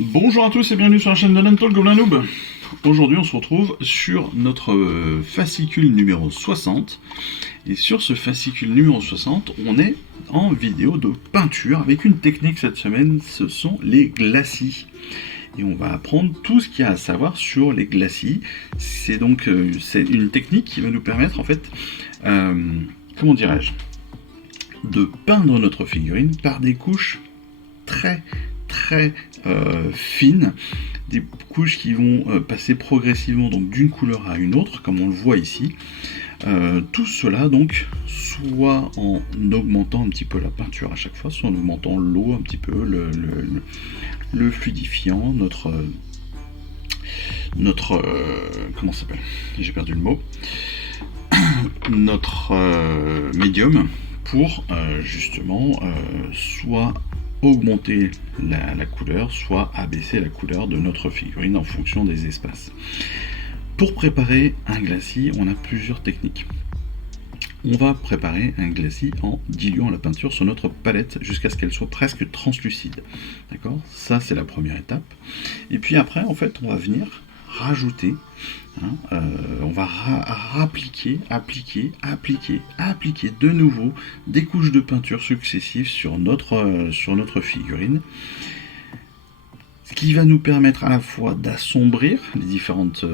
Bonjour à tous et bienvenue sur la chaîne de Lental Goblin Noob. Aujourd'hui on se retrouve sur notre fascicule numéro 60. Et sur ce fascicule numéro 60, on est en vidéo de peinture avec une technique cette semaine, ce sont les glacis. Et on va apprendre tout ce qu'il y a à savoir sur les glacis. C'est donc c'est une technique qui va nous permettre en fait, comment dirais-je, de peindre notre figurine par des couches très fines, des couches qui vont passer progressivement donc d'une couleur à une autre, comme on le voit ici. Tout cela donc soit en augmentant un petit peu la peinture à chaque fois, soit en augmentant l'eau un petit peu, le fluidifiant, notre comment ça s'appelle, j'ai perdu le mot, notre médium pour justement soit augmenter la couleur, soit abaisser la couleur de notre figurine en fonction des espaces. Pour préparer un glacis, on a plusieurs techniques. On va préparer un glacis en diluant la peinture sur notre palette jusqu'à ce qu'elle soit presque translucide. D'accord ? Ça, c'est la première étape. Et puis après, en fait, on va venir rajouter, on va appliquer de nouveau des couches de peinture successives sur notre figurine, ce qui va nous permettre à la fois d'assombrir les différentes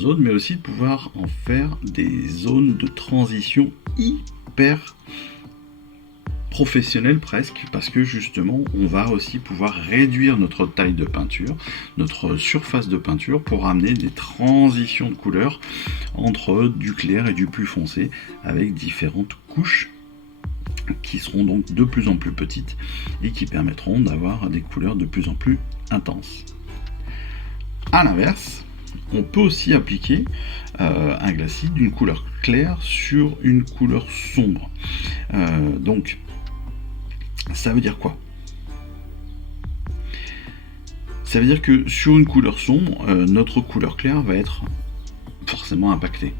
zones, mais aussi de pouvoir en faire des zones de transition hyper professionnel presque, parce que justement on va aussi pouvoir réduire notre taille de peinture, notre surface de peinture, pour amener des transitions de couleurs entre du clair et du plus foncé avec différentes couches qui seront donc de plus en plus petites et qui permettront d'avoir des couleurs de plus en plus intenses. A l'inverse, on peut aussi appliquer un glacis d'une couleur claire sur une couleur sombre. Donc ça veut dire quoi? Ça veut dire que sur une couleur sombre, notre couleur claire va être forcément impactée.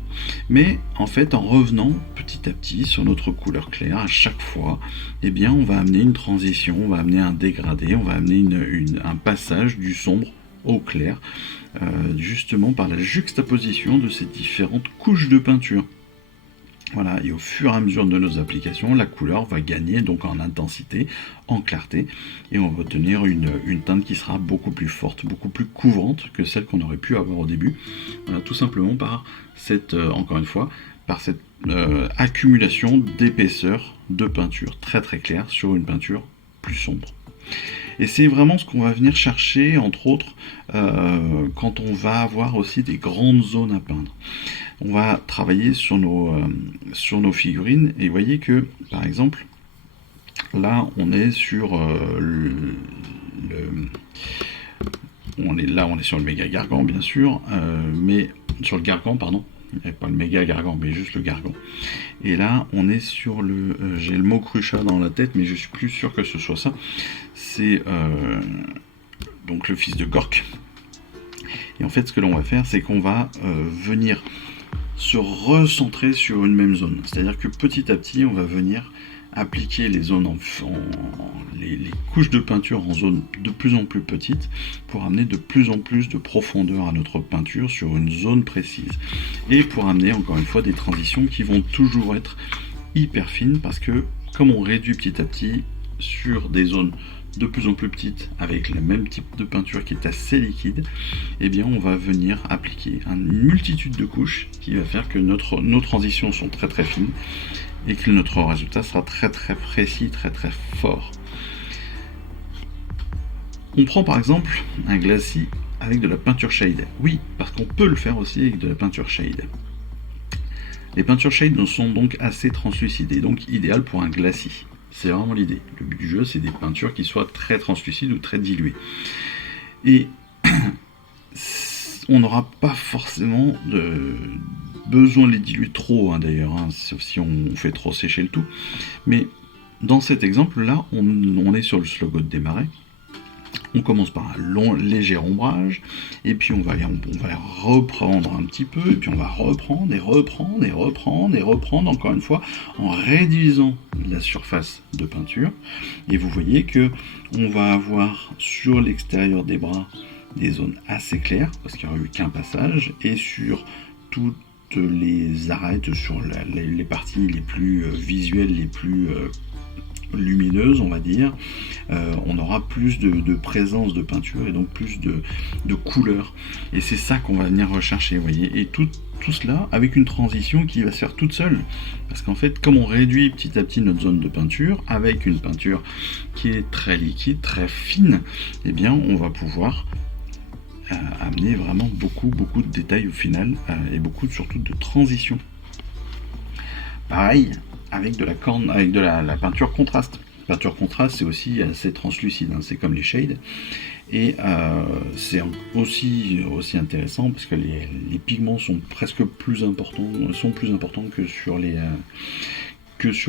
Mais en fait, en revenant petit à petit sur notre couleur claire, à chaque fois, eh bien, on va amener une transition, on va amener un dégradé, on va amener un passage du sombre au clair, justement par la juxtaposition de ces différentes couches de peinture. Voilà, et au fur et à mesure de nos applications, la couleur va gagner donc en intensité, en clarté, et on va obtenir une teinte qui sera beaucoup plus forte, beaucoup plus couvrante que celle qu'on aurait pu avoir au début, tout simplement par cette, encore une fois, par cette accumulation d'épaisseur de peinture très claire sur une peinture plus sombre. Et c'est vraiment ce qu'on va venir chercher, entre autres, quand on va avoir aussi des grandes zones à peindre. On va travailler sur nos figurines, et vous voyez que, par exemple, là, on est sur on est sur le méga gargan, bien sûr, mais sur le gargan, pardon. Pas le méga gargan, mais juste le gargan. Et là, on est sur j'ai le mot cruchat dans la tête, mais je suis plus sûr que ce soit ça. C'est donc le fils de Gork. Et en fait, ce que l'on va faire, c'est qu'on va venir se recentrer sur une même zone. C'est-à-dire que petit à petit, on va venir appliquer les zones les couches de peinture en zones de plus en plus petites pour amener de plus en plus de profondeur à notre peinture sur une zone précise, et pour amener encore une fois des transitions qui vont toujours être hyper fines, parce que comme on réduit petit à petit sur des zones de plus en plus petites avec le même type de peinture qui est assez liquide, eh bien on va venir appliquer une multitude de couches qui va faire que nos transitions sont très fines et que notre résultat sera très précis, très fort. On prend par exemple un glacis avec de la peinture shade. Oui, parce qu'on peut le faire aussi avec de la peinture shade. Les peintures shade sont donc assez translucides et donc idéales pour un glacis. C'est vraiment l'idée. Le but du jeu, c'est des peintures qui soient très translucides ou très diluées. Et on n'aura pas forcément besoin de les diluer trop, d'ailleurs, sauf si on fait trop sécher le tout. Mais dans cet exemple-là, on est sur le slow god des marais. On commence par un léger ombrage, et puis on va reprendre un petit peu, et puis on va reprendre, et reprendre, et reprendre, et reprendre, encore une fois, en réduisant la surface de peinture. Et vous voyez que on va avoir sur l'extérieur des bras des zones assez claires, parce qu'il n'y aura eu qu'un passage, et sur toutes les arêtes, sur les parties les plus visuelles, les plus lumineuse, on va dire, on aura plus de présence de peinture et donc plus de couleurs. Et c'est ça qu'on va venir rechercher, vous voyez. Et tout cela avec une transition qui va se faire toute seule. Parce qu'en fait, comme on réduit petit à petit notre zone de peinture, avec une peinture qui est très liquide, très fine, eh bien on va pouvoir amener vraiment beaucoup de détails au final, et surtout de transition. Pareil, avec de la peinture contraste. La peinture contraste, c'est aussi assez translucide, hein, c'est comme les shades. Et c'est aussi intéressant parce que les pigments sont presque plus importants, que sur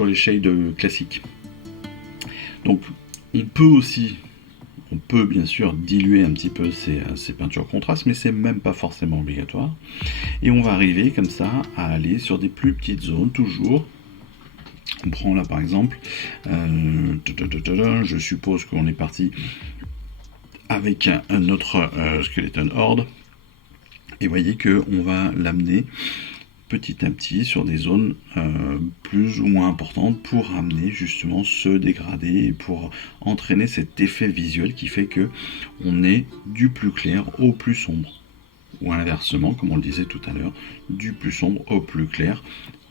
les shades classiques. Donc on peut bien sûr diluer un petit peu ces peintures contrastes, mais c'est même pas forcément obligatoire. Et on va arriver comme ça à aller sur des plus petites zones, toujours. On prend là par exemple, je suppose qu'on est parti avec un autre Skeleton Horde, et vous voyez qu'on va l'amener petit à petit sur des zones plus ou moins importantes pour amener justement ce dégradé et pour entraîner cet effet visuel qui fait que on est du plus clair au plus sombre, ou inversement, comme on le disait tout à l'heure, du plus sombre au plus clair,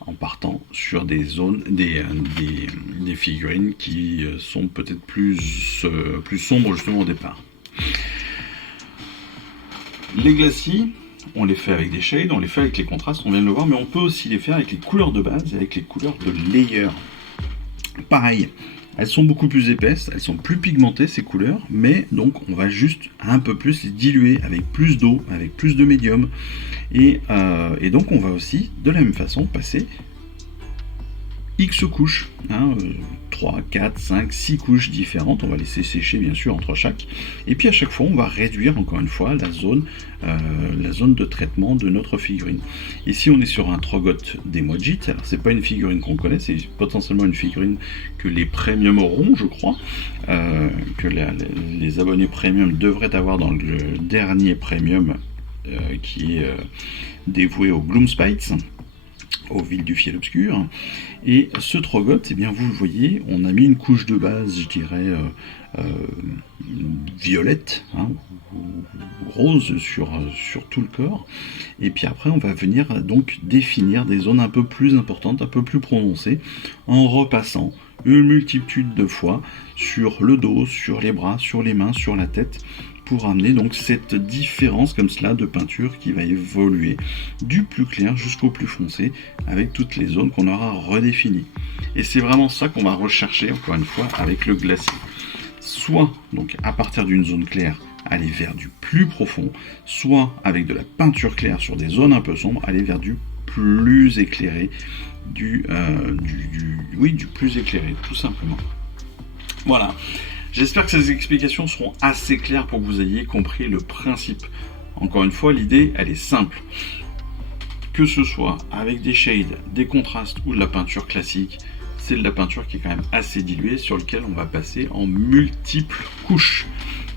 en partant sur des zones, des figurines qui sont peut-être plus sombres justement au départ. Les glacis, on les fait avec des shades, on les fait avec les contrastes, on vient de le voir, mais on peut aussi les faire avec les couleurs de base et avec les couleurs de layer. Pareil, elles sont beaucoup plus épaisses, elles sont plus pigmentées ces couleurs, mais donc on va juste un peu plus les diluer avec plus d'eau, avec plus de médium. Et donc on va aussi, de la même façon, passer X couches, 3, 4, 5, 6 couches différentes, on va laisser sécher bien sûr entre chaque, et puis à chaque fois on va réduire encore une fois la zone de traitement de notre figurine. Ici on est sur un Trogoth d'Emojit, alors c'est pas une figurine qu'on connaît, c'est potentiellement une figurine que les premium auront, je crois, que les abonnés premium devraient avoir dans le dernier premium qui est dévoué aux Gloomspites, aux villes du fiel obscur. Et ce Trogoth, eh bien vous le voyez, on a mis une couche de base, je dirais violette, ou rose sur tout le corps, et puis après on va venir donc définir des zones un peu plus importantes, un peu plus prononcées, en repassant une multitude de fois sur le dos, sur les bras, sur les mains, sur la tête, pour amener donc cette différence comme cela de peinture qui va évoluer du plus clair jusqu'au plus foncé avec toutes les zones qu'on aura redéfinies. Et c'est vraiment ça qu'on va rechercher encore une fois avec le glacis. Soit donc à partir d'une zone claire aller vers du plus profond, soit avec de la peinture claire sur des zones un peu sombres aller vers du plus éclairé, du plus éclairé tout simplement. Voilà. J'espère que ces explications seront assez claires pour que vous ayez compris le principe. Encore une fois, l'idée, elle est simple. Que ce soit avec des shades, des contrastes ou de la peinture classique, c'est de la peinture qui est quand même assez diluée sur laquelle on va passer en multiples couches.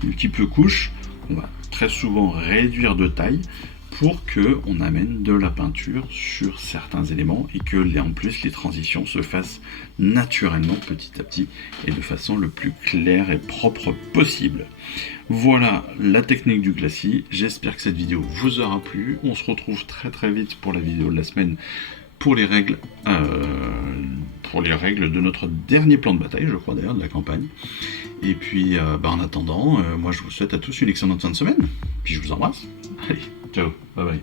Multiples couches, on va très souvent réduire de taille pour qu'on amène de la peinture sur certains éléments et que en plus les transitions se fassent naturellement petit à petit et de façon le plus claire et propre possible. Voilà la technique du glacis, j'espère que cette vidéo vous aura plu, on se retrouve très très vite pour la vidéo de la semaine pour les règles de notre dernier plan de bataille, je crois d'ailleurs, de la campagne. Et puis en attendant, moi je vous souhaite à tous une excellente fin de semaine, puis je vous embrasse. Allez, ciao, bye bye.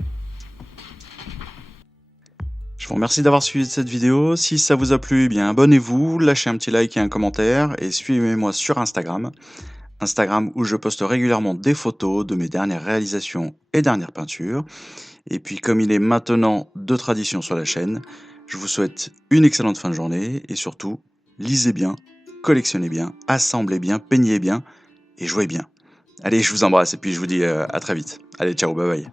Je vous remercie d'avoir suivi cette vidéo. Si ça vous a plu, eh bien abonnez-vous, lâchez un petit like et un commentaire et suivez-moi sur Instagram où je poste régulièrement des photos de mes dernières réalisations et dernières peintures. Et puis comme il est maintenant de tradition sur la chaîne, je vous souhaite une excellente fin de journée et surtout, lisez bien, collectionnez bien, assemblez bien, peignez bien et jouez bien. Allez, je vous embrasse et puis je vous dis à très vite. Allez, ciao, bye bye.